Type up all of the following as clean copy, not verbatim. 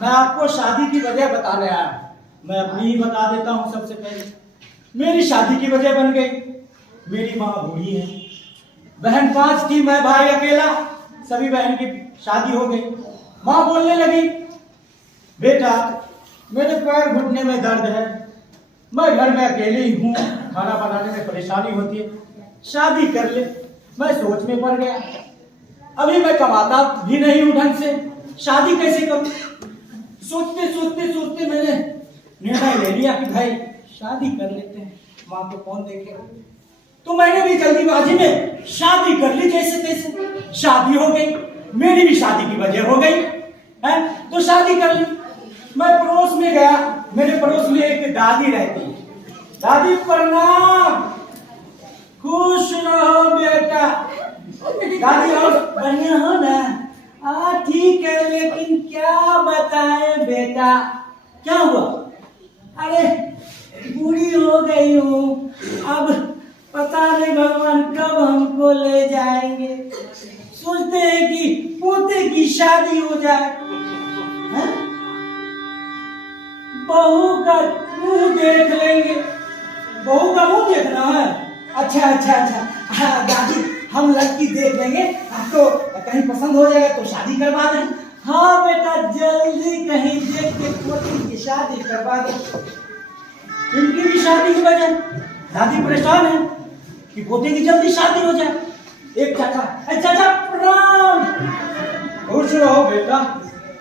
मैं आपको शादी की वजह बताने आया। मैं अपनी ही बता देता हूँ। सबसे पहले मेरी शादी की वजह बन गई। मेरी माँ बूढ़ी है, बहन 5 थी, मैं भाई अकेला। सभी बहन की शादी हो गई। माँ बोलने लगी, बेटा मेरे पैर घुटने में दर्द है, मैं घर में अकेली ही हूँ, खाना बनाने में परेशानी होती है, शादी कर ले। मैं सोच में पड़ गया, अभी मैं कमाता भी नहीं हूँ ढंग से, शादी कैसे करूं। सोचते सोचते सोचते मैंने निर्णय ले लिया कि भाई शादी कर लेते हैं, माँ को कौन देखे। तो मैंने भी जल्दीबाजी में शादी कर ली, जैसे तैसे शादी हो गई। मेरी भी शादी की वजह हो गई है, तो शादी कर ली। मैं पड़ोस में गया, मेरे पड़ोस में एक दादी रहती है। दादी प्रणाम, खुश रहो बेटा। दादी और बढ़िया हो ना? ठीक है, लेकिन क्या बताएं बेटा, क्या हुआ? अरे बूढ़ी हो गई हूँ, अब पता नहीं भगवान कब हमको ले जाएंगे। सोचते हैं कि पोते की शादी हो जाए, बहू का मुंह देख लेंगे। बहू का मुंह देखना है? अच्छा अच्छा अच्छा, हाँ दादी हम लड़की देख लेंगे, आपको कहीं पसंद हो जाएगा तो शादी करवा दें। हाँ बेटा जल्दी कहीं देख के पोती की शादी करवा दे। इनकी भी शादी की वजह दादी परेशान है कि पोते की जल्दी शादी हो जाए। एक चाचा, चाचा प्रणाम, खुश रहो बेटा।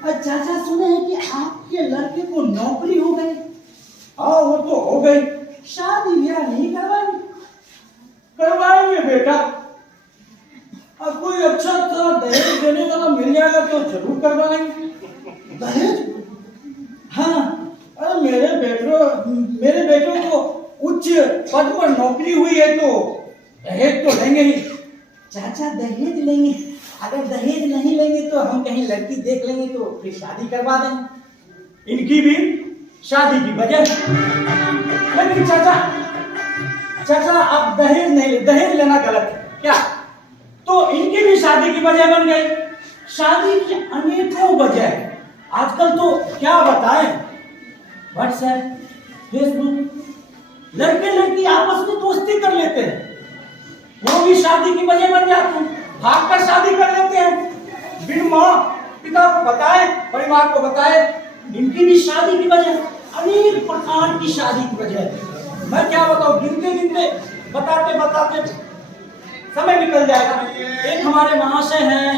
चाचा सुने हैं कि आपके लड़के को नौकरी हो गई। हाँ वो तो हो गई, शादी ब्याह नहीं करवाएंगे? करवाएंगे बेटा, अब कोई अच्छा सा दहेज देने वाला मिल जाएगा तो जरूर करवाएंगे। दहेज? हाँ, अरे मेरे बेटों को उच्च पद पर नौकरी हुई है तो दहेज तो लेंगे ही। चाचा दहेज लेंगे? अगर दहेज नहीं लेंगे तो हम कहीं लड़की देख लेंगे तो फिर शादी करवा देंगे। इनकी भी शादी की वजह। लेकिन चाचा चाचा आप दहेज नहीं, दहेज लेना गलत है क्या? तो इनकी भी शादी की वजह बन गई। शादी की अनेकों वजह, आजकल तो क्या बताएं, व्हाट्सएप, फेसबुक, लड़के लड़की आपस में दोस्ती कर लेते हैं, वो भी शादी की वजह बन जाते हैं, भागकर शादी कर लेते हैं बिन माँ पिता को बताए, परिवार को बताए। इनकी भी शादी की वजह, अनेक प्रकार की शादी की वजह। मैं क्या बताऊं, गिनते गिनते बताते बताते समय निकल जाएगा। एक हमारे महाशय हैं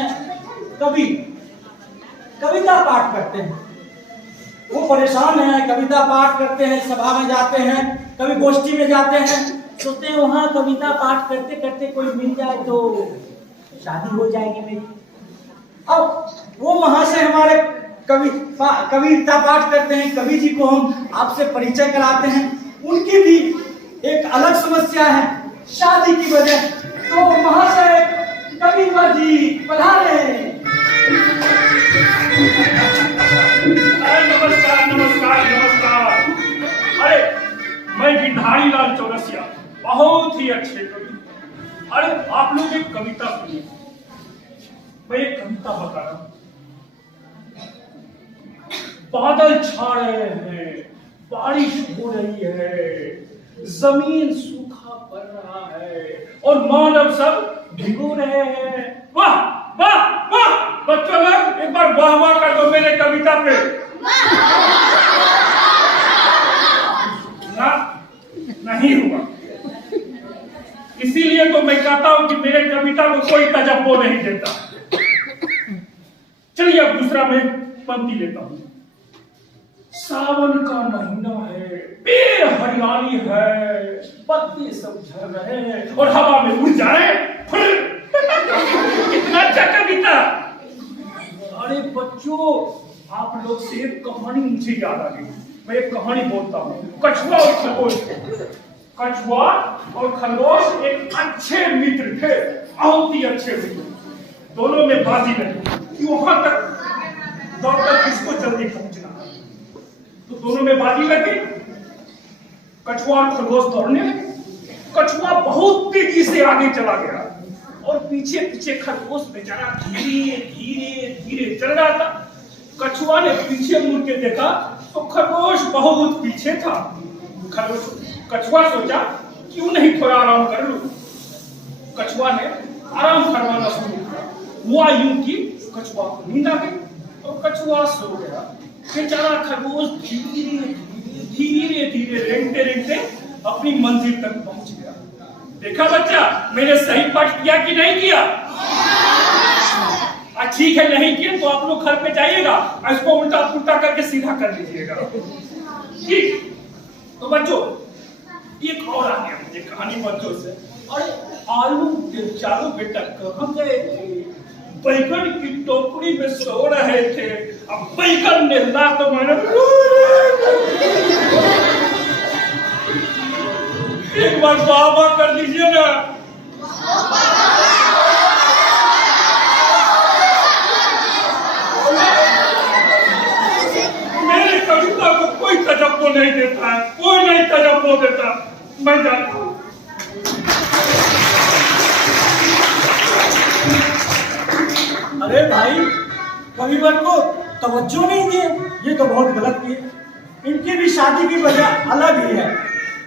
कवि, कविता पाठ करते हैं, वो परेशान है, कविता पाठ करते हैं, सभा में जाते हैं, कभी गोष्ठी में जाते हैं, सोचते हैं वहां कविता पाठ करते करते कोई मिल जाए तो शादी हो जाएगी मेरी। अब वो महाशय हमारे कविता पाठ करते हैं, कवि जी को हम आपसे परिचय कराते हैं। उनकी भी एक अलग समस्या है शादी की वजह। तो महाशय कवि जी पधारे। नमस्कार नमस्कार नमस्कार। अरे मैं गिरधारी लाल चौरसिया, बहुत ही अच्छे कवि। अरे आप लोग एक कविता सुनिए, मैं एक कविता बता रहा हूं। बादल छा रहे हैं, बारिश हो रही है, जमीन सूखा पड़ रहा है और मानव सब भिगो रहे हैं। वाह वाह वाह, बच्चों लोग एक बार वाह वाह कर दो मेरे कविता पे। ना नहीं हुआ, इसीलिए तो मैं कहता हूं कि मेरे कविता को कोई तजब्बो नहीं देता। चलिए अब दूसरा मैं पंक्ति लेता हूं। सावन का महीना है, पेड़ हरियाली है, पत्ते सब झड़ रहे हैं और हवा में उड़ जा रहे हैं। कितना अच्छा कविता। अरे बच्चों, आप लोग से एक कहानी मुझे याद आ गई। मैं एक कहानी बोलता हूँ, कछुआ और खरगोश। कछुआ और खरगोश एक अच्छे मित्र थे, बहुत ही अच्छे मित्र। दोनों में बाजी लगी कि वहां तक दौड़कर किसको जल्दी पहुंचना। तो दोनों में बाजी लगी, कछुआ और खरगोश दौड़ने लगे। कछुआ बहुत तेजी से आगे चला गया और पीछे पीछे खरगोश बेचारा धीरे धीरे धीरे चल रहा था। कछुआ ने पीछे मुड़ के देखा तो खरगोश बहुत पीछे था। कछुआ सोचा क्यों नहीं थोड़ा आराम कर लूं। कछुआ ने आराम करवाना शुरू किया। हुआ यूं कि कछुआ को नींद आ गई और कछुआ सो गया। बेचारा खरगोश धीरे धीरे धीरे धीरे रेंगते रेंगते अपनी मंजिल तक पहुंच गया। देखा बच्चा, मैंने सही पाठ किया कि नहीं किया? ठीक है, नहीं किया तो आप लोग घर पे जाइएगा, इसको उल्टा पुल्टा करके सीधा कर लीजिएगा। ठीक, तो बच्चों एक और आ गया मुझे कहानी बच्चों से। और आलू के चालू बेटा कहाँ गए थे? बैगन की टोकरी में सो रहे थे। अब बैगन ने ला तो मैंने एक बार बाबा कर दीजिए ना। मेरी कविता को कोई तजब्बो नहीं देता है, कोई नहीं तजब्बो देता। मैं जानता हूं। अरे भाई, कविवर को तवज्जो नहीं दिए, ये तो बहुत गलत किए। इनकी भी शादी की वजह अलग ही है।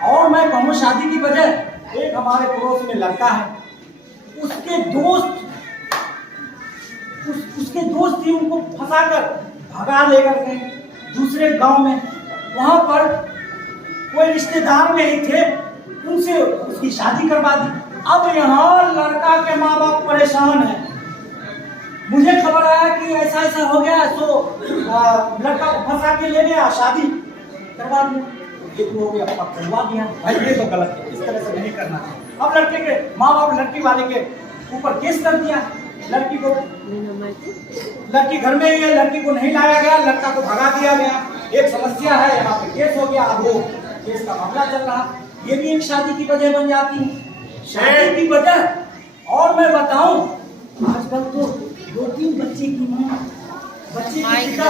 और मैं कहूँ शादी की वजह, एक हमारे पड़ोस में लड़का है, उसके दोस्त ही उनको फंसाकर भगा लेकर गए दूसरे गांव में। वहां पर कोई रिश्तेदार में ही थे, उनसे उसकी शादी करवा दी। अब यहाँ लड़का के माँ बाप परेशान हैं। मुझे खबर आया कि ऐसा ऐसा हो गया, तो लड़का को फंसा के ले गया, शादी करवा दिया। ये तो हो गया, करवा दिया। भाई ये तो गलत है, इस तरह से नहीं करना है। अब लड़के के माँ बाप लड़की वाले के ऊपर केस कर दिया। लड़की घर में ही है, लड़की को नहीं लाया गया, लड़का को भगा दिया गया। एक समस्या है, यहाँ पे केस हो गया। अब वो केस का मामला चल रहा। ये भी एक शादी की वजह बन जाती है, शादी की वजह। और मैं बताऊं, आजकल तो 2-3 बच्चे की माँ, बच्चे की पिता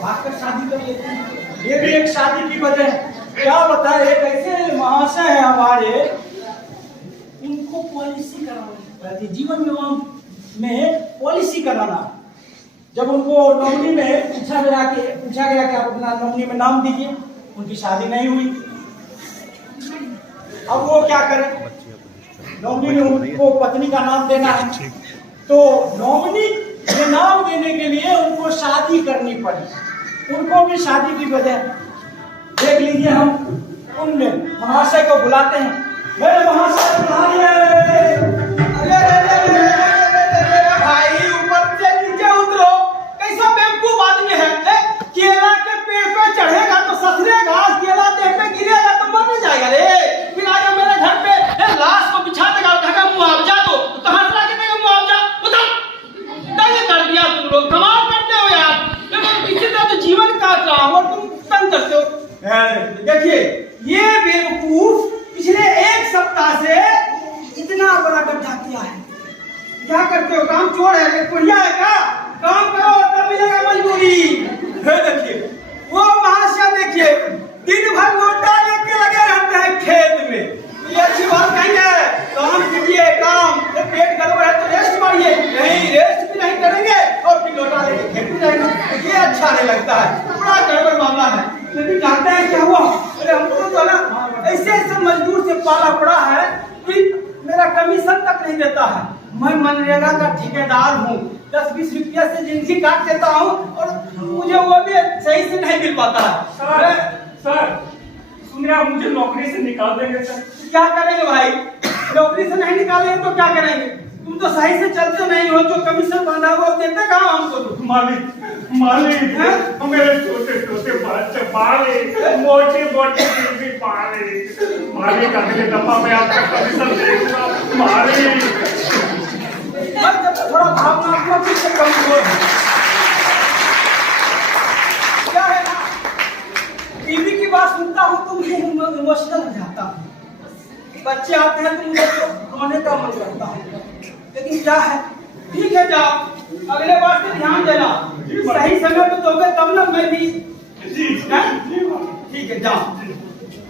भागकर शादी कर लेते हैं। ये भी एक शादी की वजह है। क्या बताए, एक ऐसे महाशय है हमारे, इनको पॉलिसी करानी थी, जीवन बीमा में पॉलिसी कराना। जब उनको नौकरी में पूछा गया कि आप अपना नौकरी में नाम दीजिए, उनकी शादी नहीं हुई। अब वो क्या करें, नौकरी में उनको पत्नी का नाम देना है, तो नौकरी में नाम देने के लिए उनको शादी करनी पड़ी। उनको भी शादी की वजह देख लीजिए। हम उन महाशय को बुलाते हैं। मेरे महाशय भाई, ऊपर से नीचे उतरो। कैसा बेवकूफ आदमी है। केला के पेड़ पे चढ़ेगा तो ससरेगा, केला देह पे गिरेगा तो मर नहीं जाएगा रे। फिर आएगा मेरे घर पे लाश को बिछा देगा, कहेगा मुआवजा दो। तो कहां से लाके देगा मुआवजा? बताओ। तंग कर दिया तुम लोग, कमाल करते हो यार। इसी तरह तो जीवन काट रहा हूं और तुम तंग करते हो। देखिए, ये बेवकूफ पिछले एक सप्ताह से इतना बड़ा गड्ढा किया है। क्या करते हो? काम चोर है, कुड़िया है क्या? काम करो तब मिलेगा मजदूरी। देखिए वो महाशय, देखिए दिन भर लोटा लेके लगे रहते हैं खेत में। ये अच्छी बात नहीं है। काम कीजिए, काम। पेट गड़बड़ है तो रेस्ट मारिए। नहीं, रेस्ट भी नहीं करेंगे और फिर लोटा लेके खेत में जाएंगे। ये अच्छा नहीं लगता है, बड़ा गड़बड़ मामला है। लेकिन जानते हैं क्या हुआ? अरे हमको तो ना ऐसे मजदूर से पाला पड़ा है कि मेरा कमीशन तक नहीं देता है। मैं मनरेगा का ठेकेदार हूँ, 10-20 रुपया से जिंदगी काट देता हूँ और मुझे वो भी सही से नहीं मिल पाता है। सर सुनिए, आप मुझे नौकरी से निकाल देंगे सर? क्या करेंगे भाई? नौकरी से नहीं निकालेंगे तो क्या करेंगे? तुम तो सही से चलते नहीं हो, जो कमीशन बंधा हुआ देते कहाँ हमको? तो मालिक मेरे छोटे छोटे बच्चे पाले, मोटे मोटे बेबी पाले। मालिक, अगले दफा मैं आपका कमीशन देगा। मालिक थोड़ा भावनात्मक रूप से कमजोर है। क्या है ना, बीवी की बात सुनता हूँ तो मुझे इमोशनल हो जाता हूँ। बच्चे आते हैं तो मुझे रोने का मन करता है। लेकिन क्या है, ठीक है, जाओ, अगले बार से ध्यान देना। सही समय पे दोगे तब ना मैं भी। ठीक है, जाओ।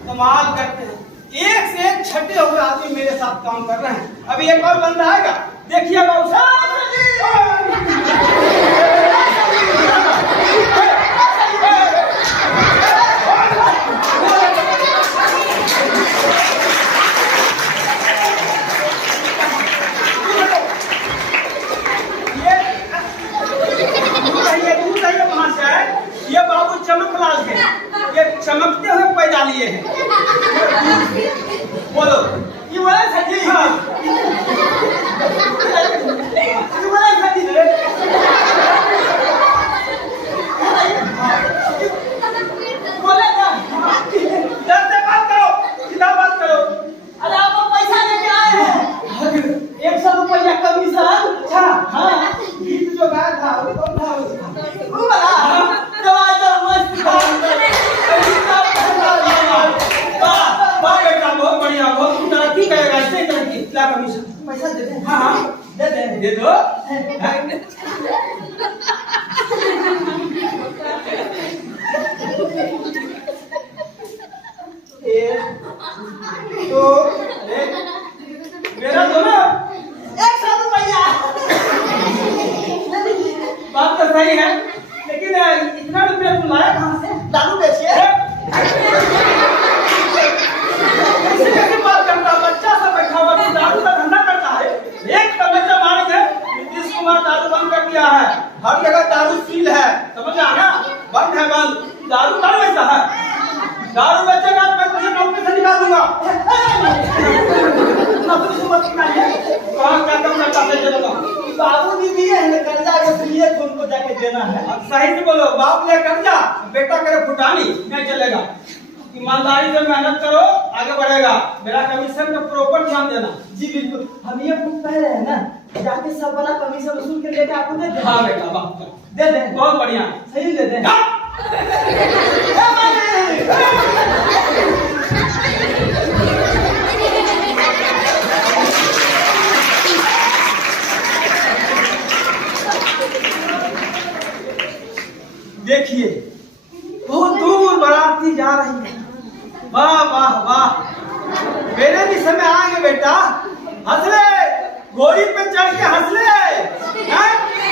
कमाल करते हैं, एक से एक छठे हुए आदमी मेरे साथ काम कर रहे हैं। अभी एक और बंदा आएगा, देखिएगा उसे। ये बाबू चमकलाल है, ये चमकते हुए पैदा लिए हैं। बोलो, ये बोला सजी। हाँ, ये बोला सजी रे। बोले ना, डर से बात करो, सीधा बात करो। अरे आप पैसा लेके आए हैं? 100 रुपया कमीशन। अच्छा, हाँ, गीत जो गाया था वो कौन था? वो वाला बहुत बढ़िया, बहुत तरक्की करेगा। इससे तरक्की, क्या कमीशन? पैसा दे दे। हाँ, दे दो। तो मेरा दो ना 100 रुपया। बात तो सही है, लेकिन इतना रुपया तुम लाया कहाँ से? दारू बेचिए। कैसे बात करता? बच्चा सा बैठा हुआ दारू का धंधा करता है। एक तमाचा मार के नीतीश कुमार दारू बंद कर दिया है। हर जगह दारू सील है, समझ आ गया? बंद है, बंद। दारू कौन बेचता है? दारू बेचेगा तो मैं तुझे नौकरी से निकाल दूंगा। नौकरी से मत निकालिए। कहाँ क्या काम करता है? बाबू जी दिए हैं कर्जा, इसलिए तुमको जाके देना है। अब सही से बोलो, बाप ले कर्जा, बेटा करे फुटानी, नहीं चलेगा। ईमानदारी से मेहनत करो, आगे बढ़ेगा। मेरा कमीशन पे प्रॉपर ध्यान देना। जी बिल्कुल, हम ये पूछ रहे हैं ना, जाके सब वाला कमीशन वसूल के लेके आपको दे दे। हाँ बेटा, वाह, दे दे, बहुत बढ़िया, सही दे दे। देखिए, बहुत दूर मेरे भी समय आएंगे बेटा, हंस ले, घोड़ी पे चढ़ के हंस ले।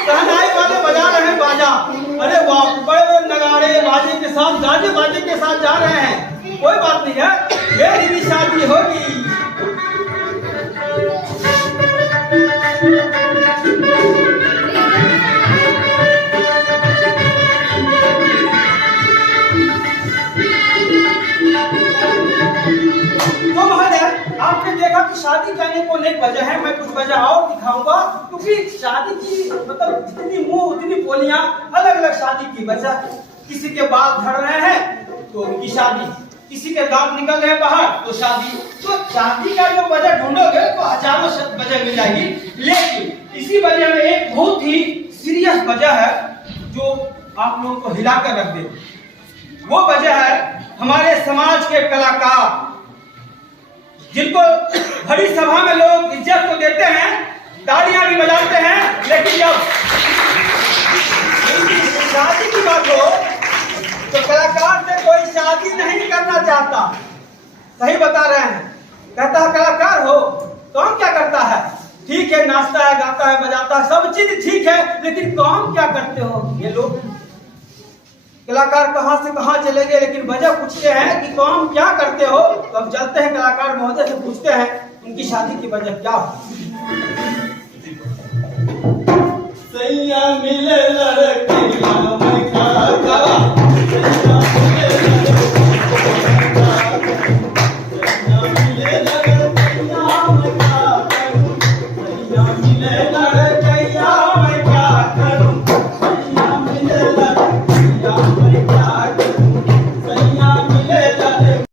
शहनाई वाले बजा रहे हैं बाजा, अरे वाह, बड़े बड़े नगाड़े बाजे के साथ, गाजे बाजे के साथ जा रहे हैं। कोई बात नहीं है, मेरी भी शादी होगी। तो महोदय, आपने देखा कि शादी करने को अनेक वजह है, मैं कुछ वजह और दिखाऊंगा, क्योंकि शादी की मतलब जितनी मुंह उतनी बोलियां, अलग अलग शादी की वजह। किसी के बाल झड़ रहे हैं तो उनकी शादी, किसी के दांत निकल रहे हैं बाहर तो शादी। तो शादी का जो वजह ढूंढोगे तो हजारों वजह मिल जाएगी, लेकिन इसी वजह में एक बहुत ही सीरियस वजह है जो आप लोगों को हिला कर रख दे। वो वजह है हमारे समाज के कलाकार, जिनको बड़ी सभा में लोग इज्जत तो देते हैं, तालियां भी बजाते हैं, लेकिन जब शादी की बात हो तो कलाकार से कोई शादी नहीं करना चाहता। सही बता रहे हैं, कहता है कलाकार हो काम क्या करता है? ठीक है, नाचता है, गाता है, बजाता है, सब चीज ठीक है, लेकिन काम क्या करते हो? ये लोग कलाकार कहां से कहां चले गए, लेकिन वजह पूछते हैं कि काम क्या करते हो? तो अब चलते हैं कलाकार महोदय से पूछते हैं उनकी शादी की वजह क्या हो।